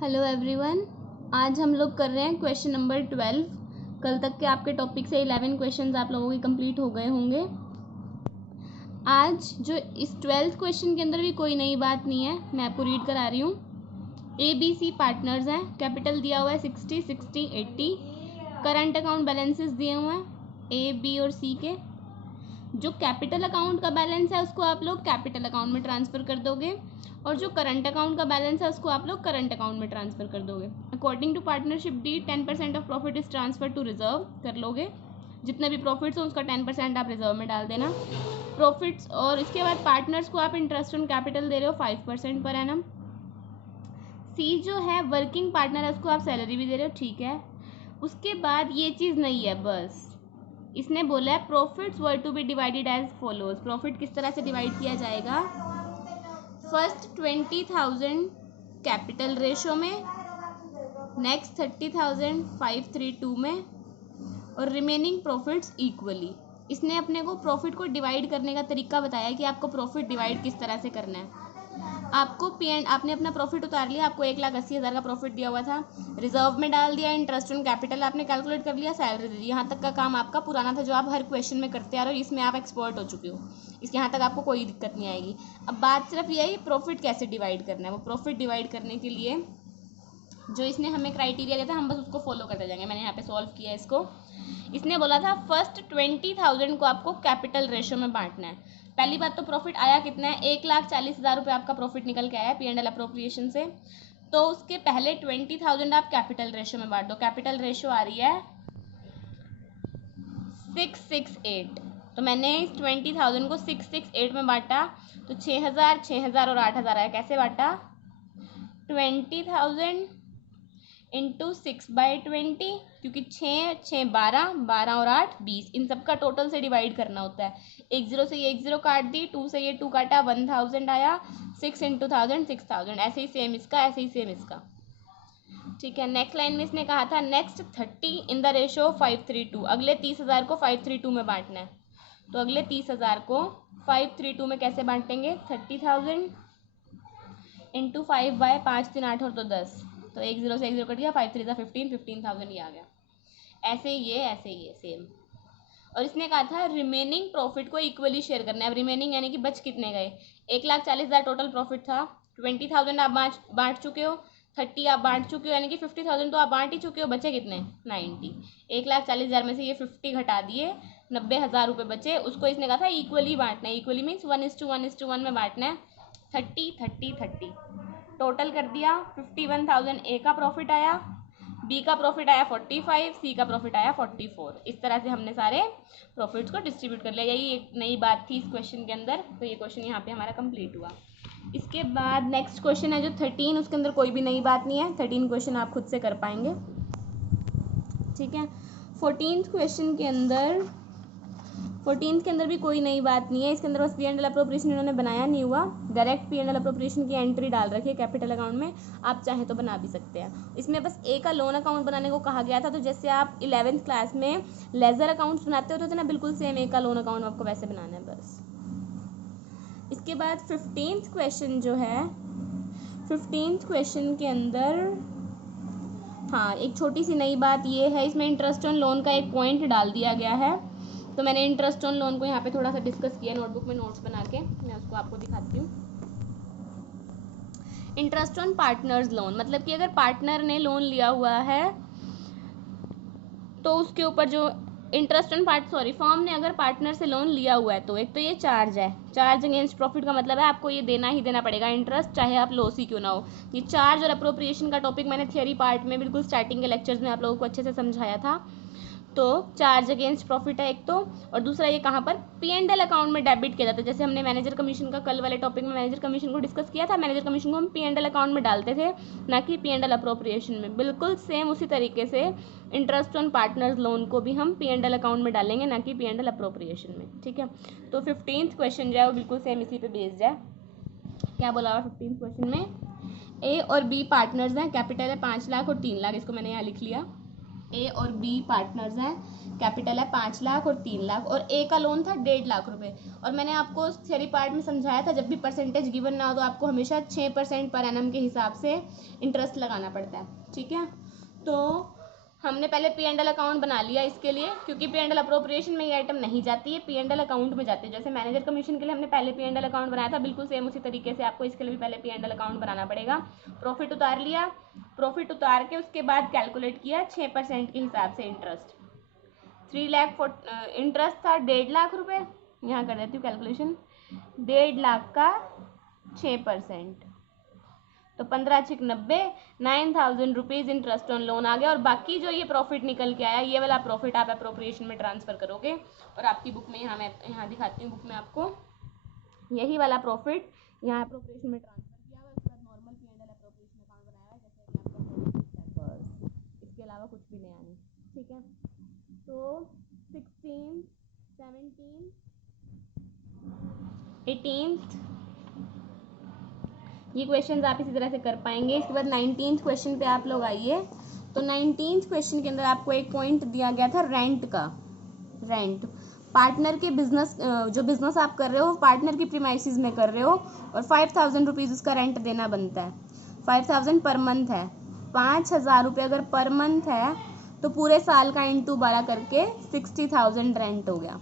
Hello everyone. आज हम लोग कर रहे हैं क्वेश्चन नंबर 12। कल तक के आपके टॉपिक से 11 क्वेश्चंस आप लोगों के कंप्लीट हो गए होंगे। आज जो इस 12th क्वेश्चन के अंदर भी कोई नई बात नहीं है, मैं आपको रीड करा रही हूँ। ABC पार्टनर्स हैं, कैपिटल दिया हुआ है 60, 60, 80। करंट अकाउंट बैलेंसेस दिए हुए हैं A, B और C के। जो कैपिटल अकाउंट का बैलेंस है उसको आप लोग कैपिटल अकाउंट में ट्रांसफ़र कर दोगे और जो करंट अकाउंट का बैलेंस है उसको आप लोग करंट अकाउंट में ट्रांसफ़र कर दोगे। According to partnership deed 10% of profit is transfer to reserve कर लोगे। जितने भी प्रॉफिट्स हो उसका 10% आप रिजर्व में डाल देना प्रॉफिट्स। और इसके बाद पार्टनर्स को आप इंटरेस्ट ऑन कैपिटल दे रहे हो 5% पर एनम। सी जो है वर्किंग पार्टनर है उसको आप सैलरी भी दे रहे हो, ठीक है। उसके बाद ये चीज़ नहीं है, बस इसने बोला है profits were to be divided as follows. Profit किस तरह से डिवाइड किया जाएगा? फर्स्ट 20,000 कैपिटल रेशो में, नेक्स्ट 30,000 532 में और रिमेनिंग प्रॉफिट्स इक्वली। इसने अपने को प्रॉफिट को डिवाइड करने का तरीका बताया कि आपको प्रॉफिट डिवाइड किस तरह से करना है। आपको आपने अपना प्रॉफिट उतार लिया, आपको 1,80,000 का प्रॉफिट दिया हुआ था, रिजर्व में डाल दिया, इंटरेस्ट ऑन कैपिटल आपने कैलकुलेट कर लिया, सैलरी दे दी। यहाँ तक का काम आपका पुराना था जो आप हर क्वेश्चन में करते आ रहे हो, इसमें आप एक्सपर्ट हो चुके हो, इसके यहाँ तक आपको कोई दिक्कत नहीं आएगी। अब बात सिर्फ यही प्रॉफिट कैसे डिवाइड करना है। वो प्रॉफिट डिवाइड करने के लिए जो इसने हमें क्राइटेरिया दिया था हम बस उसको फॉलो करते जाएंगे। मैंने यहाँ पे सॉल्व किया इसको। इसने बोला था फर्स्ट 20,000 को आपको कैपिटल रेशो में बांटना है। पहली बात तो प्रॉफिट आया कितना है, 1,40,000 रुपये आपका प्रॉफिट निकल के आया P&L अप्रोप्रिएशन से। तो उसके पहले 20,000 आप कैपिटल रेशो में बांट दो। कैपिटल रेशो आ रही है 668। तो मैंने इस 20,000 को 668 में बांटा तो 6,000, 6,000 और 8,000 आया। कैसे बांटा? 20,000 इंटू 6/20, क्योंकि 6, 6, 12, 12 और 8, 20, इन सब का टोटल से डिवाइड करना होता है। 1 0 से ये 1 0 काट दी, 2 से ये 2 काटा, 1,000 आया, 6 इंटू 1000 6,000। ऐसे ही सेम इसका, ऐसे ही सेम इसका, ठीक है। नेक्स्ट लाइन में इसने कहा था नेक्स्ट 30 इन द रेशो 532। अगले 30,000 को 532 में बांटना है। तो अगले 30,000 को 532 में कैसे बांटेंगे? 30,000 इंटू 5/5, 3, 8 और तो 10। तो 1 0 से 1 0 कट गया, 5 3 15, 15,000 ही आ गया। ऐसे ही ये सेम। और इसने कहा था रिमेनिंग प्रॉफिट को इक्वली शेयर करना है। अब रिमेनिंग यानी कि बच कितने गए? 1,40,000 टोटल प्रॉफिट था, 20,000 आप बांट चुके हो, 30 आप बांट चुके हो, यानी कि 50,000 तो आप बांट ही चुके हो, बचे कितने? 90। 1,40,000 में से ये 50 घटा दिए, 90,000 रुपये बचे। उसको इसने कहा था इक्वली बांटना है। इक्वली मीन्स 1:1:1 में बांटना है। 30 30 30 टोटल कर दिया। 51,000 ए का प्रॉफिट आया, बी का प्रॉफिट आया 45, सी का प्रॉफिट आया 44। इस तरह से हमने सारे प्रॉफिट्स को डिस्ट्रीब्यूट कर लिया। यही एक नई बात थी इस क्वेश्चन के अंदर। तो ये क्वेश्चन यहाँ पे हमारा कंप्लीट हुआ। इसके बाद नेक्स्ट क्वेश्चन है जो 13, उसके अंदर कोई भी नई बात नहीं है। 13 क्वेश्चन आप खुद से कर पाएंगे, ठीक है। 14th क्वेश्चन के अंदर 14th के अंदर भी कोई नई बात नहीं है। इसके अंदर बस P&L अप्रोप्रिएशन इन्होंने बनाया नहीं हुआ, डायरेक्ट P&L अप्रोप्रिएशन की एंट्री डाल रखी है कैपिटल अकाउंट में। आप चाहें तो बना भी सकते हैं। इसमें बस ए का लोन अकाउंट बनाने को कहा गया था। तो जैसे आप 11th क्लास में लेजर अकाउंट्स बनाते होते थे ना, बिल्कुल सेम ए का लोन अकाउंट आपको वैसे बनाना है बस। इसके बाद 15th क्वेश्चन जो है, 15th क्वेश्चन के अंदर हाँ एक छोटी सी नई बात ये है, इसमें इंटरेस्ट ऑन लोन का एक पॉइंट डाल दिया गया है। तो मैंने इंटरेस्ट ऑन लोन को यहाँ पे थोड़ा सा डिस्कस किया नोटबुक में नोट्स बना के, मैं उसको आपको दिखाती हूँ। इंटरेस्ट ऑन पार्टनर्स लोन मतलब कि अगर पार्टनर ने लोन लिया हुआ है तो उसके ऊपर जो इंटरेस्ट ऑन फर्म ने अगर पार्टनर से लोन लिया हुआ है तो एक तो ये चार्ज है। चार्ज अगेंस्ट प्रॉफिट का मतलब है आपको ये देना ही देना पड़ेगा इंटरेस्ट, चाहे आप लॉस ही क्यों ना हो। ये चार्ज और अप्रोप्रिएशन का टॉपिक मैंने थियरी पार्ट में बिल्कुल स्टार्टिंग के लेक्चर्स में आप लोगों को अच्छे से समझाया था। तो चार्ज अगेंस्ट प्रॉफिट है एक तो, और दूसरा ये कहाँ पर P&L अकाउंट में डेबिट किया जाता है। जैसे हमने मैनेजर कमीशन का कल वाले टॉपिक में मैनेजर कमीशन को डिस्कस किया था, मैनेजर कमीशन को हम P&L अकाउंट में डालते थे, ना कि P&L अप्रोप्रिएशन में। बिल्कुल सेम उसी तरीके से इंटरेस्ट ऑन पार्टनर्स लोन को भी हम P&L अकाउंट में डालेंगे, ना कि P&L अप्रोप्रिएशन में, ठीक है। तो 15th क्वेश्चन जो है वो बिल्कुल सेम इसी पे बेस्ड है। क्या बोला हुआ 15th क्वेश्चन में? ए और बी पार्टनर्स हैं, कैपिटल है 5 लाख और 3 लाख, इसको मैंने यहाँ लिख लिया। ए और बी पार्टनर्स हैं, कैपिटल है 5 लाख और 3 लाख, और ए का लोन था 1.5 लाख रुपए। और मैंने आपको थ्योरी पार्ट में समझाया था, जब भी परसेंटेज गिवन ना हो तो आपको हमेशा 6% पर एनम के हिसाब से इंटरेस्ट लगाना पड़ता है, ठीक है। तो हमने पहले P&L अकाउंट बना लिया इसके लिए, क्योंकि P&L अप्रोप्रिएशन में ये आइटम नहीं जाती है, P&L अकाउंट में जाती है। जैसे मैनेजर कमीशन के लिए हमने पहले P&L अकाउंट बनाया था, बिल्कुल सेम उसी तरीके से आपको इसके लिए भी पहले P&L अकाउंट बनाना पड़ेगा। प्रॉफिट उतार लिया, प्रॉफिट उतार के उसके बाद कैलकुलेट किया 6% के हिसाब से इंटरेस्ट। 3 लाख इंटरेस्ट था 1.5 लाख रुपए, यहाँ कर देती हूँ कैलकुलेशन, 1.5 लाख का 6%, तो 15 छिक 90, 9,000 रुपीज़ इंटरेस्ट ऑन लोन आ गया। और बाकी जो ये प्रॉफिट निकल के आया, ये वाला प्रॉफिट आप अप्रोप्रिएशन में ट्रांसफ़र करोगे। और आपकी बुक में यहाँ मैं यहाँ दिखाती हूँ, बुक में आपको यही वाला प्रॉफिट यहाँ अप्रोप्रिएशन में ट्रांसफ़र किया हुआ है। उसके बाद नॉर्मल P&L अप्रोप्रिएशन अकाउंट बनाया हुआ है, जैसे कि आपका बस, इसके अलावा कुछ भी नया नहीं, ठीक है। तो 16, 17, 18 ये क्वेश्चंस आप इसी तरह से कर पाएंगे। इसके बाद 19th क्वेश्चन पे आप लोग आइए। तो 19th क्वेश्चन के अंदर आपको एक पॉइंट दिया गया था रेंट का। रेंट पार्टनर के बिजनेस, जो बिजनेस आप कर रहे हो पार्टनर की प्रीमाइसिस में कर रहे हो, और 5,000 रुपीज़ उसका रेंट देना बनता है। 5,000 पर मंथ है, 5,000 रुपये अगर पर मंथ है तो पूरे साल का इंटू 12 करके 60,000 रेंट हो गया,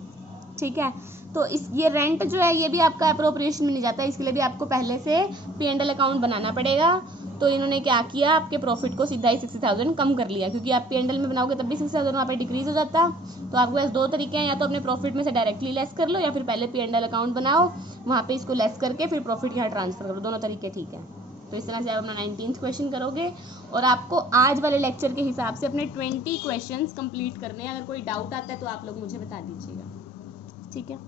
ठीक है। तो इस ये रेंट जो है ये भी आपका अप्रोप्रिएशन में नहीं जाता, इसके लिए भी आपको पहले से P&L अकाउंट बनाना पड़ेगा। तो इन्होंने क्या किया, आपके प्रॉफिट को सीधा ही 60,000 कम कर लिया, क्योंकि आप P&L में बनाओगे तब भी 60,000 वहाँ पे डिक्रीज हो जाता। तो आपके पास दो तरीके हैं, या तो अपने प्रॉफिट में से डायरेक्टली लेस कर लो, या फिर पहले P&L अकाउंट बनाओ, वहाँ पे इसको लेस करके फिर प्रॉफिट यहाँ ट्रांसफर करो, दोनों तरीके ठीक है। तो इस तरह से आप अपना 19th क्वेश्चन करोगे, और आपको आज वाले लेक्चर के हिसाब से अपने 20 क्वेश्चंस कंप्लीट करने हैं। अगर कोई डाउट आता है तो आप लोग मुझे बता दीजिएगा, ठीक है।